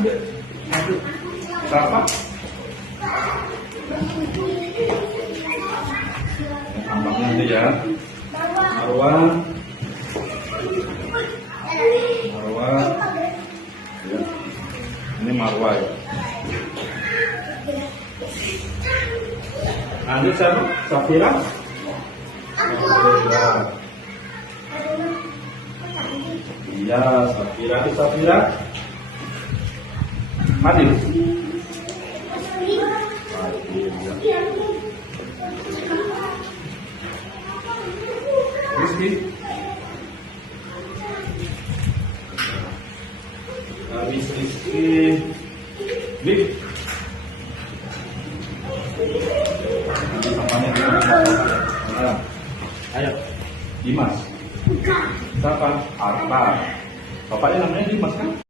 Ambil. Ambil. Siapa? Tampaknya itu ya. Marwah. Marwah. Ya. Ini Marwah ya. Lanjut siapa? Safira. Safira. Iya, Safira. Safira. Mati. Rizky. Habis Rizky. Bik. Ayo, Dimas. Siapa? Arta. Bapaknya namanya Dimas kan?